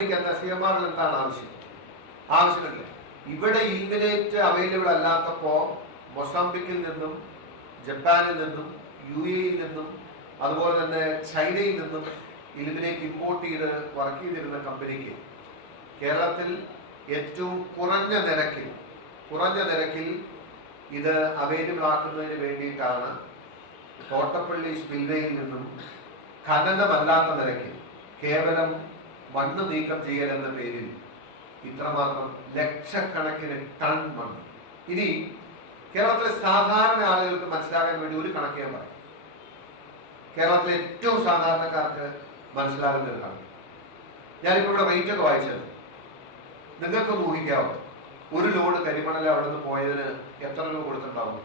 CMR എന്താണ് ആവശ്യമില്ല. ഇവിടെ ഇൽമിനേറ്റ് അവൈലബിൾ അല്ലാത്തപ്പോൾ മൊസാംബിക്കിൽ നിന്നും ജപ്പാനിൽ നിന്നും UAE നിന്നും അതുപോലെ തന്നെ ചൈനയിൽ നിന്നും ഇൽമിനേറ്റ് ഇമ്പോർട്ട് ചെയ്ത് വർക്ക് ചെയ്തിരുന്ന കമ്പനിക്ക് കേരളത്തിൽ ഏറ്റവും കുറഞ്ഞ നിരക്കിൽ ഇത് അവൈലബിൾ ആക്കുന്നതിന് വേണ്ടിയിട്ടാണ് തോട്ടപ്പള്ളി സ്പിൽവേയിൽ നിന്നും ഖനനമല്ലാത്ത നിരക്കിൽ കേവലം മണ്ണ് നീക്കം ചെയ്യൽ എന്ന പേരിൽ ഇത്രമാത്രം ലക്ഷക്കണക്കിന് ടൺ മണ്ണ്. ഇനി കേരളത്തിലെ സാധാരണ ആളുകൾക്ക് മനസ്സിലാകാൻ വേണ്ടി ഒരു കണക്ക് ഞാൻ പറയും. കേരളത്തിലെ ഏറ്റവും സാധാരണക്കാർക്ക് മനസ്സിലാകുന്ന ഒരു കണക്ക്. ഞാനിപ്പോൾ ഇവിടെ റേറ്റ് ഒക്കെ വായിച്ചത് നിങ്ങൾക്കൊന്ന് ഊഹിക്കാവോ? ഒരു ലോഡ് കരിമണൽ അവിടെ നിന്ന് പോയതിന് എത്ര രൂപ കൊടുത്തിട്ടുണ്ടാവും?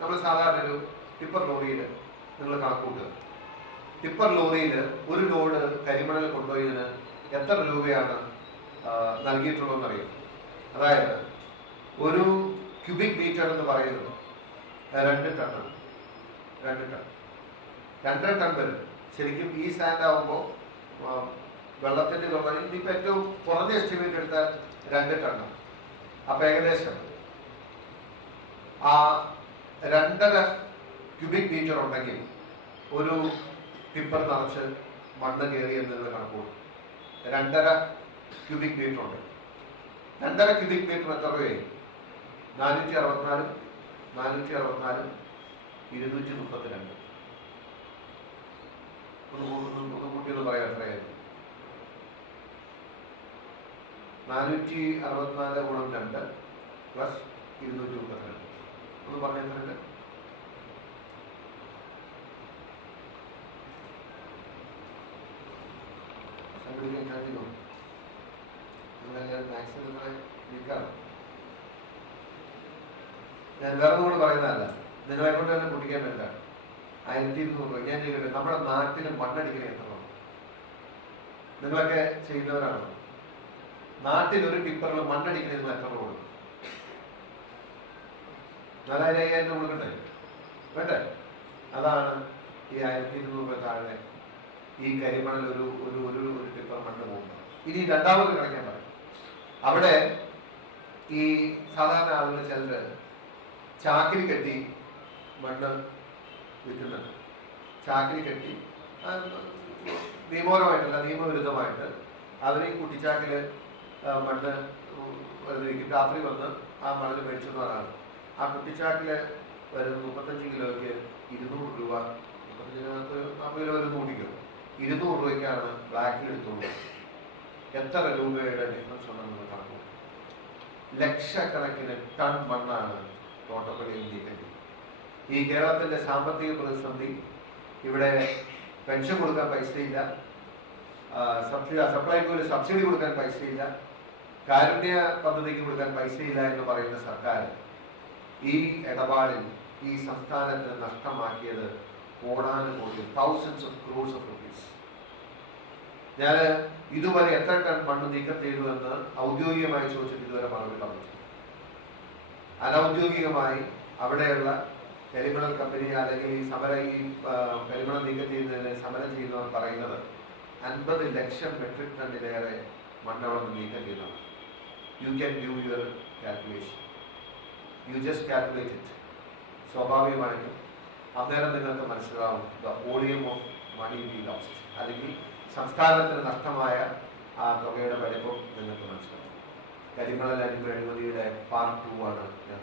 നമ്മൾ സാധാരണ ഒരു ടിപ്പർ ലോറിയിൽ നിങ്ങൾ കണക്കൂട്ടുക. ടിപ്പർ ലോറിയിൽ ഒരു ലോഡ് കരിമണൽ കൊണ്ടുപോയതിന് എത്ര രൂപയാണ് നൽകിയിട്ടുള്ളതെന്ന് അറിയാം. അതായത് ഒരു ക്യൂബിക് മീറ്റർ എന്ന് പറയുന്നത് 2 ടണ്ണാണ്. 2 ടൺ വരും. ശരിക്കും ഈ സാൻഡ് ആകുമ്പോൾ വെള്ളത്തിന്റെ ഇനിയിപ്പോൾ ഏറ്റവും കുറഞ്ഞ എസ്റ്റിമേറ്റ് എടുത്താൽ 2 ടണ്ണാണ്. അപ്പൊ ഏകദേശം ആ 2.5 ക്യൂബിക് മീറ്റർ ഉണ്ടെങ്കിൽ ഒരു ടിപ്പർ നിറച്ച് മണ്ണ് കയറി എന്നുള്ള കണക്കൂടും. 2.5 ക്യൂബിക് മീറ്റർ ഉണ്ട്. 2.5 ക്യൂബിക് മീറ്റർ എത്ര രൂപയായി? 464 232. കൂട്ടിയൊന്ന് പറയാം എത്രയായിരുന്നു? 464 ഗുണം 2 പ്ലസ് 232. ഒന്ന് പറഞ്ഞ എത്രയുണ്ട്? ഞാൻ വേറെ കൂടെ പറയുന്നതല്ല, നിങ്ങളെ കൊണ്ട് തന്നെ കുട്ടിക്കാൻ വേണ്ട. 1200 രൂപ. ഞാൻ ചോദിക്കട്ടെ, നമ്മുടെ നാട്ടിൽ മണ്ണടിക്കണ എത്ര? നിങ്ങളൊക്കെ ചെയ്യുന്നവരാണ്. നാട്ടിൽ ഒരു ടിപ്പറിൽ മണ്ണടിക്കണ എത്ര രൂപ? 4000-5000 രൂപ കൊടുക്കണ്ടേ? വേണ്ടേ? അതാണ് ഈ 1200 രൂപ താഴെ ഈ കരിമണൽ ഒരു ടിപ്പർ മണ്ണ് പോകുന്നത്. ഇനി രണ്ടാമത് കണക്കാൻ പറയും. അവിടെ ഈ സാധാരണ ആളുകൾ ചിലര് ചാക്കിൽ കെട്ടി മണ്ണ് വിൽക്കുന്നുണ്ട്. ചാക്കിൽ കെട്ടി നിയമപരമായിട്ടല്ല, നിയമവിരുദ്ധമായിട്ട് അവർ ഈ കുട്ടിച്ചാക്കില് മണ്ണ് രാത്രി വന്ന് ആ മണ്ണ് മേടിച്ചു ഒരാളാണ്. ആ കുട്ടിച്ചാക്കില് വരുന്ന 35 കിലോയ്ക്ക് 200 രൂപ. 40 കിലോ വരുന്ന കൂട്ടിക്കോ 200 രൂപയ്ക്കാണ് ബ്ലാക്കിൽ എടുത്തോളൂ. എത്ര രൂപയുടെ ഡിഫറൻസ് ഉണ്ടെന്ന് കണക്കും. ലക്ഷക്കണക്കിന് ടൺ മണ്ണാണ് തോട്ടപ്പള്ളിയിൽ നീക്കുന്നത്. ഈ കേരളത്തിന്റെ സാമ്പത്തിക പ്രതിസന്ധി, ഇവിടെ പെൻഷൻ കൊടുക്കാൻ പൈസയില്ല, സപ്ലൈകോയിൽ സബ്സിഡി കൊടുക്കാൻ പൈസയില്ല, കാരുണ്യ പദ്ധതിക്ക് കൊടുക്കാൻ പൈസയില്ല എന്ന് പറയുന്ന സർക്കാർ ഈ ഇടപാടിൽ ഈ സംസ്ഥാനത്തിന് നഷ്ടമാക്കിയത് കോടാനുകോടി, thousands of crores of rupees. ഞാൻ ഇതുവരെ എത്ര ടൺ മണ്ണ് നീക്കം ചെയ്തു എന്ന് ഔദ്യോഗികമായി ചോദിച്ചിട്ട് ഇതുവരെ മറുപടി പറഞ്ഞു. അനൗദ്യോഗികമായി അവിടെയുള്ള കരിമണൽ കമ്പനി അല്ലെങ്കിൽ ഈ കരിമണൽ നീക്കം ചെയ്യുന്നതിന് സമരം ചെയ്യുന്നവർ പറയുന്നത് 50 ലക്ഷം മെട്രിക് ടണ്ണിലേറെ മണ്ണവളം നീക്കം ചെയ്യുന്നതാണ്. You can do your calculation. You just calculate it. സ്വാഭാവികമായിട്ടും അന്നേരം നിങ്ങൾക്ക് മനസ്സിലാവും the volume of money we lost, അല്ലെങ്കിൽ സംസ്ഥാനത്തിന് നഷ്ടമായ ആ തുകയുടെ വലിപ്പം നിങ്ങൾക്ക് മനസ്സിലാവും. കരിമണൽ അഴിമതിയുടെ പാർട്ട് 2 ആണ് ഞാൻ